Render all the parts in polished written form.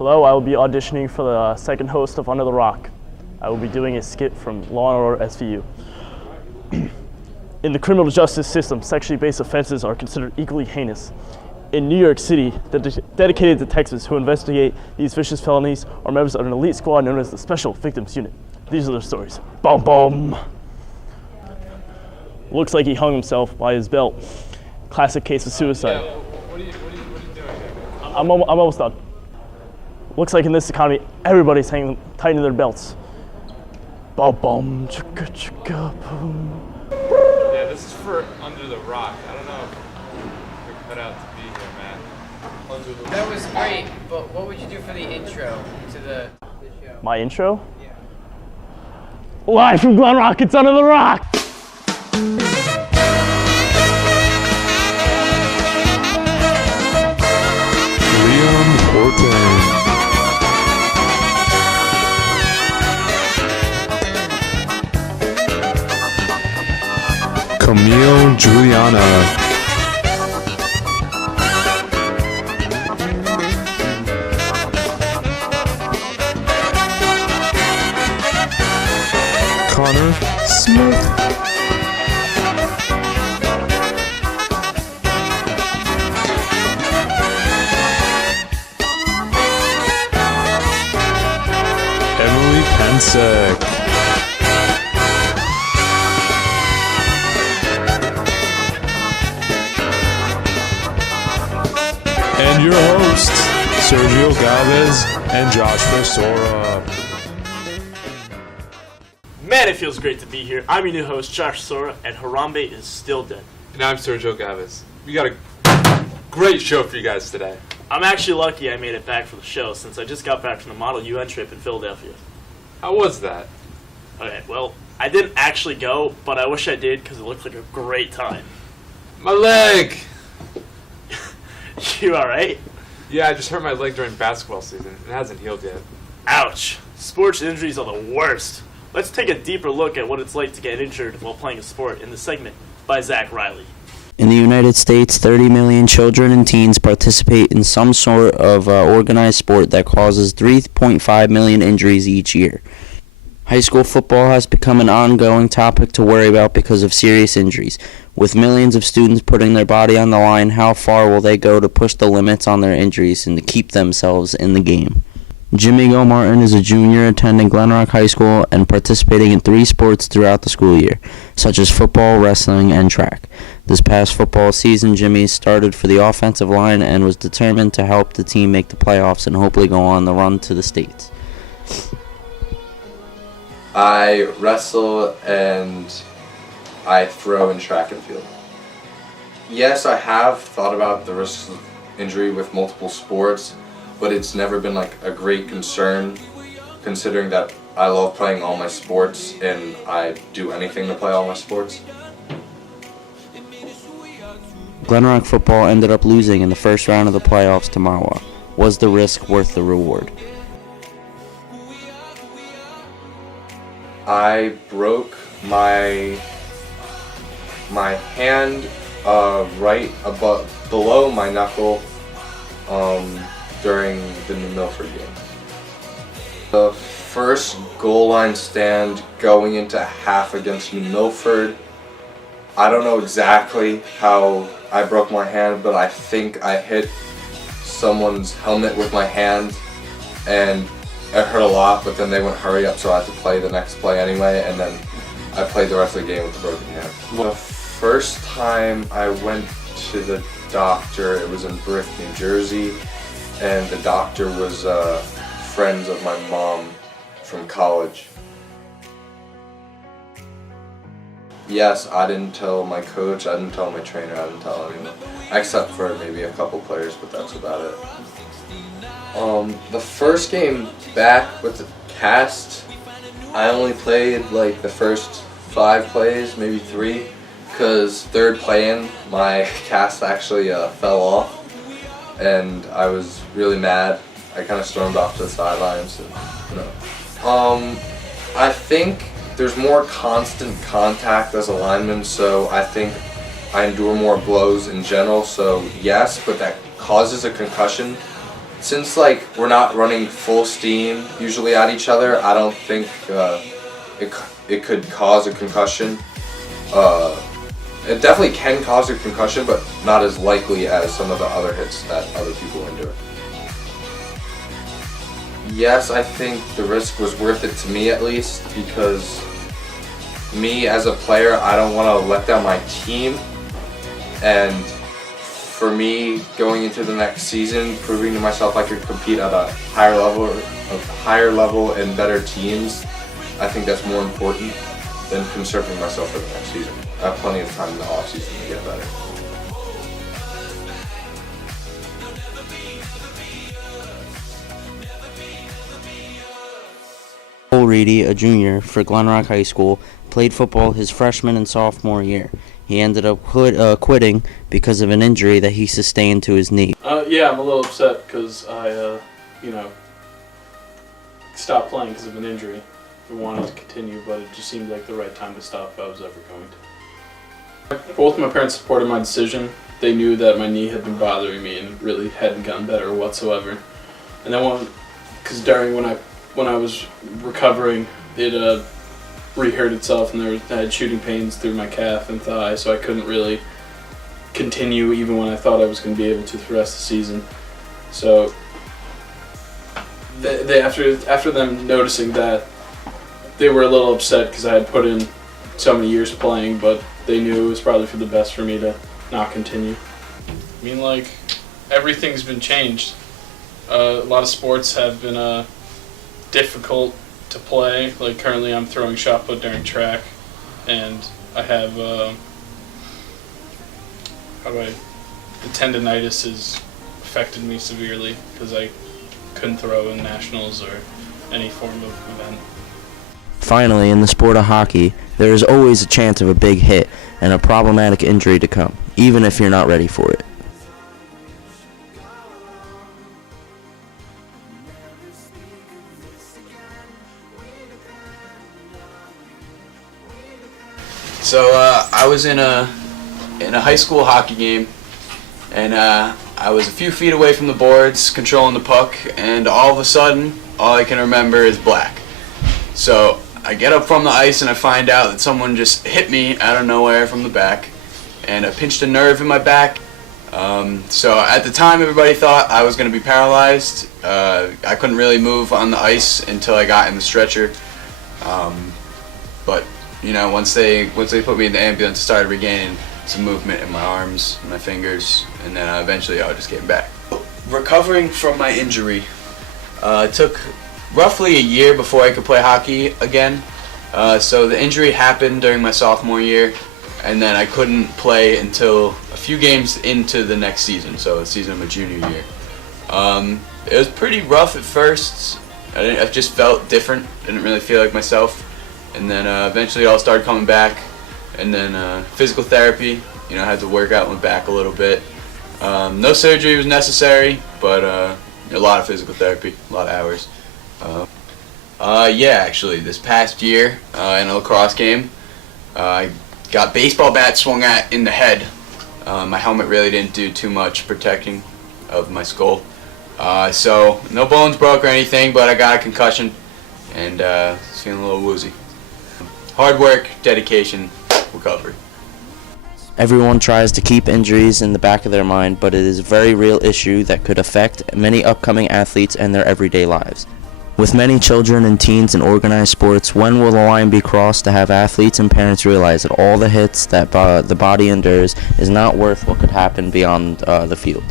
Hello, I will be auditioning for the second host of Under the Rock. I will be doing a skit from Law & Order SVU. In the criminal justice system, sexually based offenses are considered equally heinous. In New York City, the dedicated detectives who investigate these vicious felonies are members of an elite squad known as the Special Victims Unit. These are their stories. Boom, boom. Looks like he hung himself by his belt. Classic case of suicide. Yeah, what are you doing here? I'm almost done. Looks like in this economy, everybody's tightening their belts. Boom, boom, chicka, chicka, boom. Yeah, this is for Under the Rock. I don't know if you're cut out to be here, man. Under the That was great, but what would you do for the intro to the show? My intro? Yeah. Live from Glen Rock, it's Under the Rock! Camille Juliana. Connor Smith. Emily Pensek. And your hosts, Sergio Galvez and Josh Sora. Man, it feels great to be here. I'm your new host, Josh Sora, and Harambe is still dead. And I'm Sergio Galvez. We got a great show for you guys today. I'm actually lucky I made it back for the show since I just got back from the Model UN trip in Philadelphia. How was that? Okay, well, I didn't actually go, but I wish I did because it looked like a great time. My leg! You alright? Yeah, I just hurt my leg during basketball season. It hasn't healed yet. Ouch. Sports injuries are the worst. Let's take a deeper look at what it's like to get injured while playing a sport in this segment by Zach Riley. In the United States, 30 million children and teens participate in some sort of organized sport that causes 3.5 million injuries each year. High school football has become an ongoing topic to worry about because of serious injuries. With millions of students putting their body on the line, how far will they go to push the limits on their injuries and to keep themselves in the game? Jimmy Martin is a junior attending Glen Rock High School and participating in 3 sports throughout the school year, such as football, wrestling, and track. This past football season, Jimmy started for the offensive line and was determined to help the team make the playoffs and hopefully go on the run to the States. I wrestle and I throw in track and field. Yes, I have thought about the risks of injury with multiple sports, but it's never been like a great concern considering that I love playing all my sports and I do anything to play all my sports. Glen Rock football ended up losing in the first round of the playoffs to Mawa. Was the risk worth the reward? I broke my hand right above below my knuckle during the New Milford game. The first goal line stand going into half against New Milford. I don't know exactly how I broke my hand, but I think I hit someone's helmet with my hand and it hurt a lot, but then they wouldn't hurry up, so I had to play the next play anyway, and then I played the rest of the game with a broken hand. The first time I went to the doctor, it was in Brick, New Jersey, and the doctor was friends of my mom from college. Yes, I didn't tell my coach, I didn't tell my trainer, I didn't tell anyone, except for maybe a couple players, but that's about it. The first game back with the cast, I only played like the first 5 plays, maybe 3, because third play-in, my cast actually fell off, and I was really mad. I kind of stormed off to the sidelines. I think there's more constant contact as a lineman, so I think I endure more blows in general, so yes, but that causes a concussion. since like we're not running full steam usually at each other, I don't think it could cause a concussion. It definitely can cause a concussion, but not as likely as some of the other hits that other people endure. Yes, I think the risk was worth it to me at least, because me as a player, I don't want to let down my team, and for me going into the next season, proving to myself I could compete at a higher level and better teams, I think that's more important than conserving myself for the next season. I have plenty of time in the off season to get better. Cole Reedy, a junior for Glen Rock High School, played football his freshman and sophomore year. He ended up quitting because of an injury that he sustained to his knee. Yeah, I'm a little upset because I, stopped playing because of an injury. I wanted to continue, but it just seemed like the right time to stop if I was ever going to. Both my parents supported my decision. They knew that my knee had been bothering me and really hadn't gotten better whatsoever. And then because when I was recovering, it re-hurt itself, and I had shooting pains through my calf and thigh, so I couldn't really continue even when I thought I was going to be able to for the rest of the season. So they after them noticing that, they were a little upset because I had put in so many years playing, but they knew it was probably for the best for me to not continue. I mean, everything's been changed. A lot of sports have been difficult to play. Like currently I'm throwing shot put during track, and I have the tendonitis has affected me severely because I couldn't throw in nationals or any form of event. Finally, in the sport of hockey, there is always a chance of a big hit and a problematic injury to come, even if you're not ready for it. So I was in a high school hockey game, and I was a few feet away from the boards, controlling the puck, and all of a sudden, all I can remember is black. So I get up from the ice and I find out that someone just hit me out of nowhere from the back, and I pinched a nerve in my back. So at the time, everybody thought I was going to be paralyzed. I couldn't really move on the ice until I got in the stretcher. But once they put me in the ambulance, I started regaining some movement in my arms, my fingers, and then eventually I was just getting back. Recovering from my injury took roughly a year before I could play hockey again. So the injury happened during my sophomore year, and then I couldn't play until a few games into the next season, so the season of my junior year. It was pretty rough at first. I just felt different, didn't really feel like myself. And then eventually it all started coming back, and then physical therapy, I had to work out my back a little bit. No surgery was necessary, but a lot of physical therapy, a lot of hours. Yeah, actually, this past year in a lacrosse game, I got baseball bat swung at in the head. My helmet really didn't do too much protecting of my skull. So no bones broke or anything, but I got a concussion and was feeling a little woozy. Hard work, dedication, recovery. Everyone tries to keep injuries in the back of their mind, but it is a very real issue that could affect many upcoming athletes and their everyday lives. With many children and teens in organized sports, when will the line be crossed to have athletes and parents realize that all the hits that the body endures is not worth what could happen beyond the field?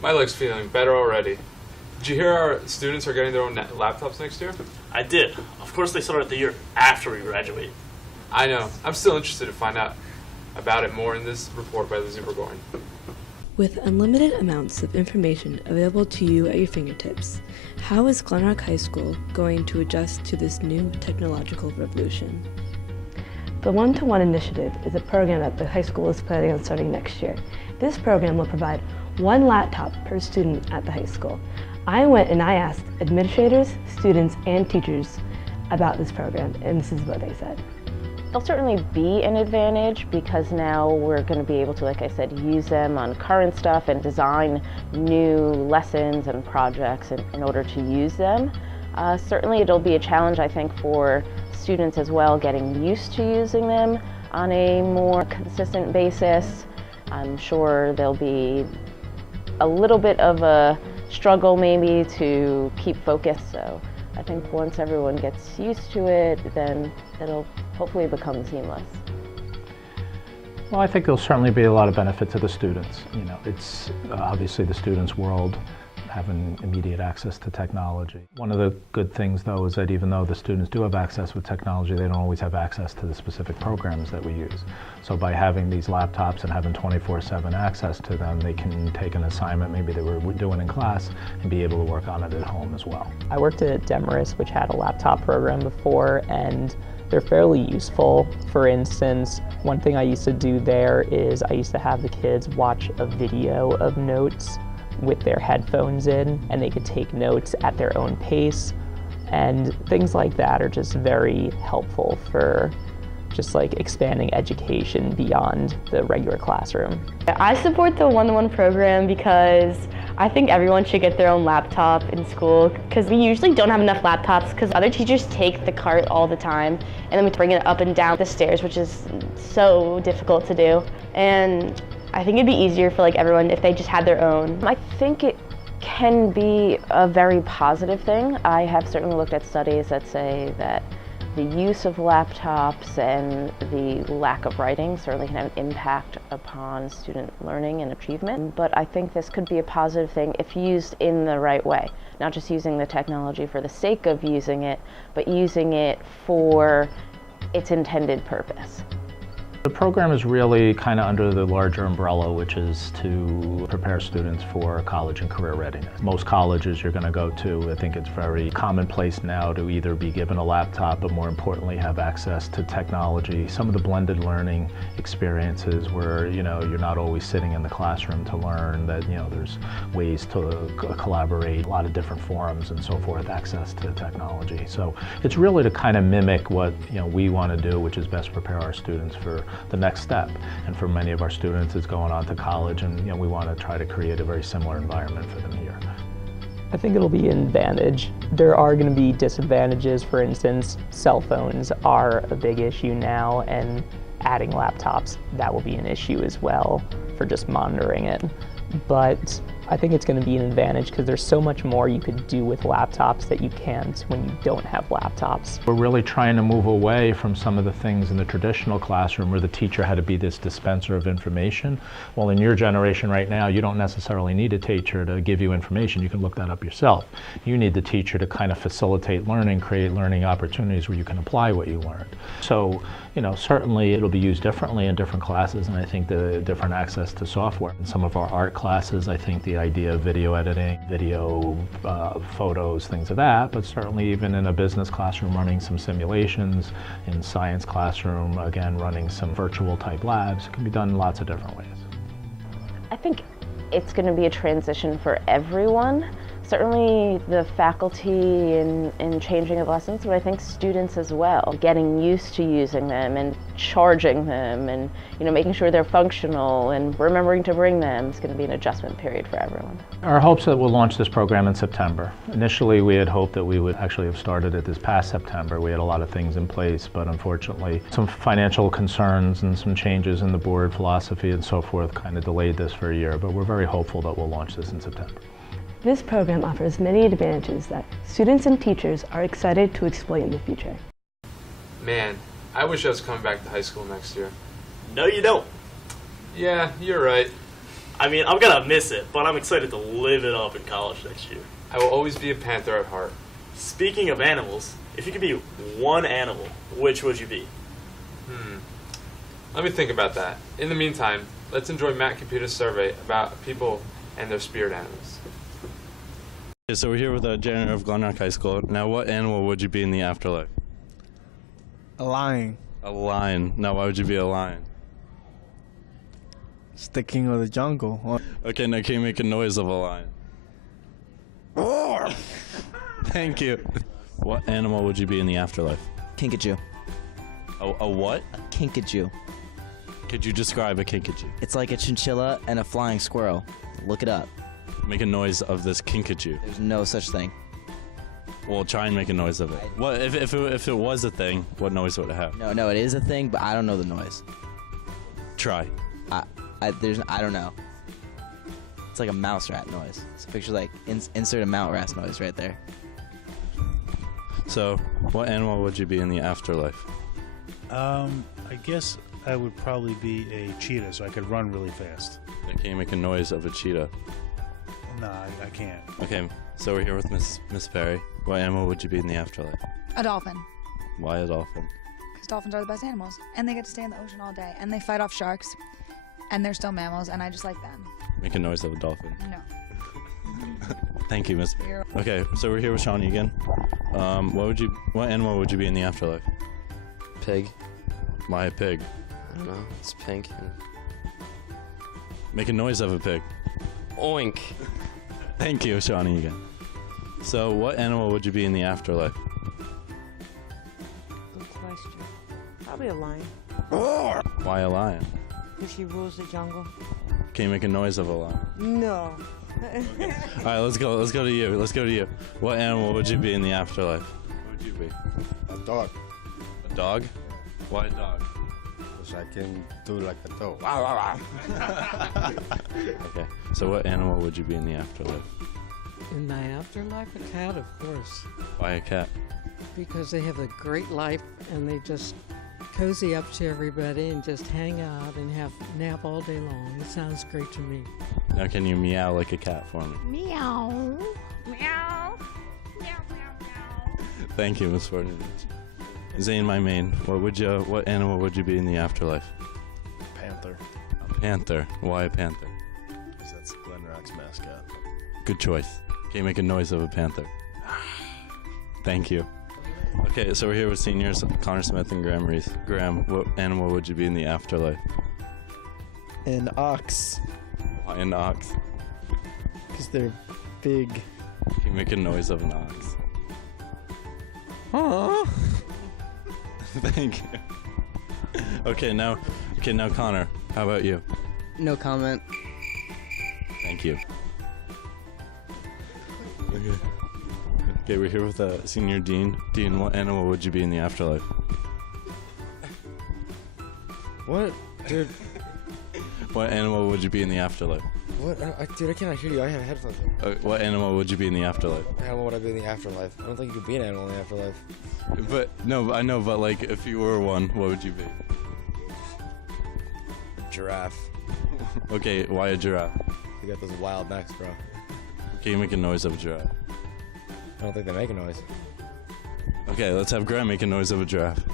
My leg's feeling better already. Did you hear our students are getting their own laptops next year? I did. Of course, they started the year after we graduate. I know. I'm still interested to find out about it more in this report by Lizzie Burgoyne. With unlimited amounts of information available to you at your fingertips, how is Glen Rock High School going to adjust to this new technological revolution? The One-to-One Initiative is a program that the high school is planning on starting next year. This program will provide one laptop per student at the high school. I went and I asked administrators, students, and teachers about this program, and this is what they said. They'll certainly be an advantage because now we're going to be able to, like I said, use them on current stuff and design new lessons and projects in order to use them. Certainly it'll be a challenge, I think, for students as well, getting used to using them on a more consistent basis. I'm sure there'll be a little bit of a struggle maybe to keep focus. So I think once everyone gets used to it, then it'll hopefully become seamless. Well, I think there'll certainly be a lot of benefit to the students. You know, it's obviously the students' world, having immediate access to technology. One of the good things, though, is that even though the students do have access with technology, they don't always have access to the specific programs that we use. So by having these laptops and having 24/7 access to them, they can take an assignment maybe they were doing in class and be able to work on it at home as well. I worked at Demarest, which had a laptop program before, and they're fairly useful. For instance, one thing I used to do there is I used to have the kids watch a video of notes with their headphones in, and they could take notes at their own pace, and things like that are just very helpful for just like expanding education beyond the regular classroom. I support the one-to-one program because I think everyone should get their own laptop in school, because we usually don't have enough laptops because other teachers take the cart all the time and then we bring it up and down the stairs, which is so difficult to do. And I think it'd be easier for like everyone if they just had their own. I think it can be a very positive thing. I have certainly looked at studies that say that the use of laptops and the lack of writing certainly can have an impact upon student learning and achievement. But I think this could be a positive thing if used in the right way. Not just using the technology for the sake of using it, but using it for its intended purpose. The program is really kind of under the larger umbrella, which is to prepare students for college and career readiness. Most colleges you're going to go to, I think it's very commonplace now to either be given a laptop, but more importantly have access to technology. Some of the blended learning experiences where, you know, you're not always sitting in the classroom to learn, that, you know, there's ways to collaborate, a lot of different forums and so forth, access to technology. So it's really to kind of mimic what, you know, we want to do, which is best prepare our students for the next step. And for many of our students, it's going on to college, and, you know, we want to try to create a very similar environment for them here. I think it'll be an advantage. There are going to be disadvantages. For instance, cell phones are a big issue now, and adding laptops, that will be an issue as well for just monitoring it. But I think it's going to be an advantage because there's so much more you could do with laptops that you can't when you don't have laptops. We're really trying to move away from some of the things in the traditional classroom where the teacher had to be this dispenser of information. Well, in your generation right now, you don't necessarily need a teacher to give you information. You can look that up yourself. You need the teacher to kind of facilitate learning, create learning opportunities where you can apply what you learned. So, you know, certainly it'll be used differently in different classes, and I think the different access to software. In some of our art classes, I think the idea of video editing, video photos, things of that, but certainly even in a business classroom running some simulations, in science classroom, again, running some virtual type labs. It can be done in lots of different ways. I think it's going to be a transition for everyone. Certainly the faculty in changing of lessons, but I think students as well, getting used to using them and charging them and, you know, making sure they're functional and remembering to bring them. It's going to be an adjustment period for everyone. Our hopes that we'll launch this program in September. Initially, we had hoped that we would actually have started it this past September. We had a lot of things in place, but unfortunately, some financial concerns and some changes in the board philosophy and so forth kind of delayed this for a year, but we're very hopeful that we'll launch this in September. This program offers many advantages that students and teachers are excited to exploit in the future. Man, I wish I was coming back to high school next year. No, you don't. Yeah, you're right. I mean, I'm gonna miss it, but I'm excited to live it up in college next year. I will always be a panther at heart. Speaking of animals, if you could be one animal, which would you be? Let me think about that. In the meantime, let's enjoy Matt Caputa's survey about people and their spirit animals. Okay, so we're here with a janitor of Glen Rock High School. Now, what animal would you be in the afterlife? A lion. A lion. Now, why would you be a lion? It's the king of the jungle. Okay, now can you make a noise of a lion? Thank you. What animal would you be in the afterlife? Kinkajou. A what? A kinkajou. Could you describe a kinkajou? It's like a chinchilla and a flying squirrel. Look it up. Make a noise of this kinkajou. There's no such thing. Well, try and make a noise of it. What if it was a thing? What noise would it have? No, it is a thing, but I don't know the noise. Try. I don't know. It's like a mouse rat noise. So picture like insert a mouse rat noise right there. So, what animal would you be in the afterlife? I guess I would probably be a cheetah, so I could run really fast. Can you make a noise of a cheetah? No, I can't. Okay, so we're here with Miss Perry. What animal would you be in the afterlife? A dolphin. Why a dolphin? Because dolphins are the best animals. And they get to stay in the ocean all day. And they fight off sharks. And they're still mammals, and I just like them. Make a noise of a dolphin. No. Thank you, Miss. Okay, so we're here with Shawnee again. What animal would you be in the afterlife? Pig. Why a pig? I don't know. It's pink. Make a noise of a pig. Oink. Thank you, Shawnee again. So, what animal would you be in the afterlife? Good question. Probably a lion. Why a lion? Because she rules the jungle. Can you make a noise of a lion? No. All right, let's go to you. What animal would you be in the afterlife? What would you be? A dog. A dog? Why a dog? Because I can do like a dog. Okay, so what animal would you be in the afterlife? In my afterlife, a cat, of course. Why a cat? Because they have a great life and they just cozy up to everybody and just hang out and have nap all day long. It sounds great to me. Now can you meow like a cat for me? Meow. Meow. Meow, meow, meow. Thank you, Miss Fortnite. Zane, my main, what animal would you be in the afterlife? Panther. A panther. Why a panther? Because that's Glen Rock's mascot. Good choice. Can you make a noise of a panther? Thank you. Okay, so we're here with seniors Connor Smith and Graham Reese. Graham, what animal would you be in the afterlife? An ox. Why an ox? Because they're big. Can you make a noise of an ox? Thank you. Okay, now Connor, how about you? No comment. Thank you. Okay, we're here with Senior Dean. Dean, what animal would you be in the afterlife? What? Dude. What animal would you be in the afterlife? What? Dude, I cannot hear you. I have headphones in. What animal would you be in the afterlife? What animal would I be in the afterlife? I don't think you could be an animal in the afterlife. But, no, I know, but like, if you were one, what would you be? Giraffe. Okay, why a giraffe? You got those wild necks, bro. Can you make a noise of a giraffe? I don't think they make a noise. Okay, let's have Graham make a noise of a giraffe.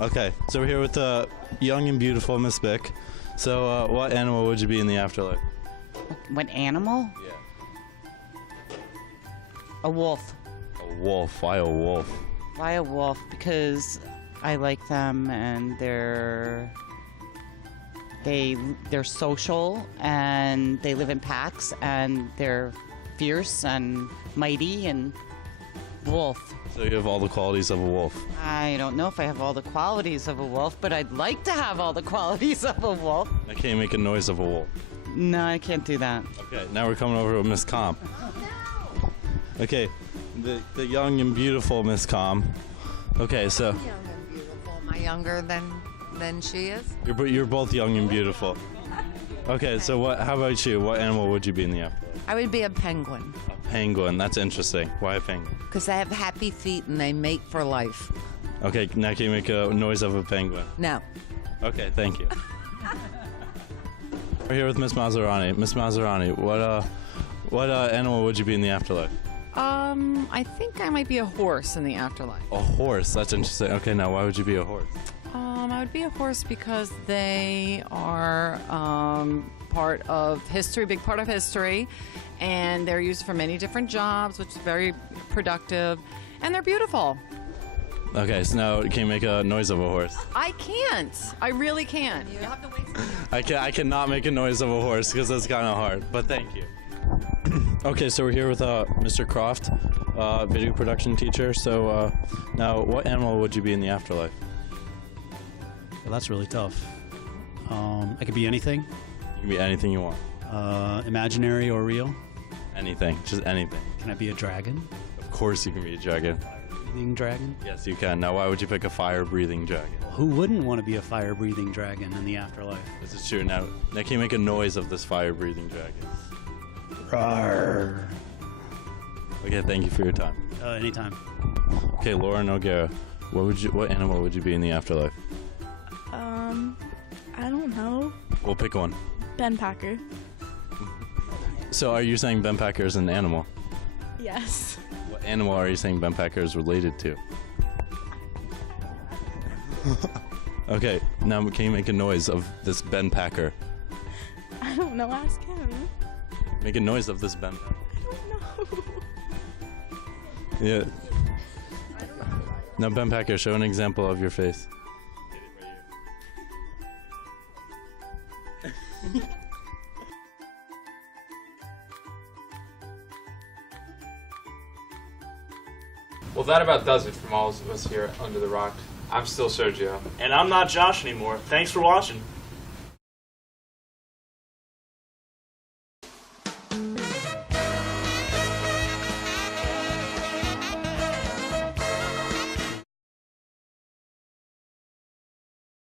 Okay, so we're here with young and beautiful Miss Bick. So, what animal would you be in the afterlife? What animal? Yeah. A wolf. A wolf? Why a wolf? Why a wolf? Because I like them and they're social and they live in packs and they're fierce and mighty and wolf. So you have all the qualities of a wolf. I don't know if I have all the qualities of a wolf, but I'd like to have all the qualities of a wolf. I can't make a noise of a wolf. No, I can't do that. Okay, now we're coming over with Miss Com. Okay, the young and beautiful Miss Com. Okay, so Young and beautiful. Am I younger than she is? you're both young and beautiful. Okay, so how about you? What animal would you be in the afterlife? I would be a penguin. A penguin. That's interesting. Why a penguin? Because they have happy feet and they mate for life. Okay, now can you make a noise of a penguin? No. Okay, thank you. We're here with Miss Maserani. Miss Maserani, what animal would you be in the afterlife? I think I might be a horse in the afterlife. A horse. That's interesting. Okay, now why would you be a horse? I would be a horse because they are part of history, big part of history, and they're used for many different jobs, which is very productive, and they're beautiful. Okay, so now can you make a noise of a horse? I can't. I really can't. You have to wait for I cannot make a noise of a horse because that's kind of hard, but thank you. Okay, so we're here with Mr. Croft, video production teacher. So now, what animal would you be in the afterlife? Well, that's really tough. I could be anything. You can be anything you want. Imaginary or real? Anything, just anything. Can I be a dragon? Of course you can be a dragon. Breathing dragon? Yes, you can. Now, why would you pick a fire-breathing dragon? Who wouldn't want to be a fire-breathing dragon in the afterlife? This is true. Now can you make a noise of this fire-breathing dragon? Rawr. Okay, thank you for your time. Anytime. Okay, Lauren O'Gara, what animal would you be in the afterlife? I don't know. We'll pick one. Ben Packer. So are you saying Ben Packer is an animal? Yes. What animal are you saying Ben Packer is related to? Okay, now can you make a noise of this Ben Packer? I don't know. Ask him. Make a noise of this Ben Packer. I don't know. Yeah. Now, Ben Packer, show an example of your face. Well, that about does it from all of us here at Under the Rock. I'm still Sergio. And I'm not Josh anymore. Thanks for watching.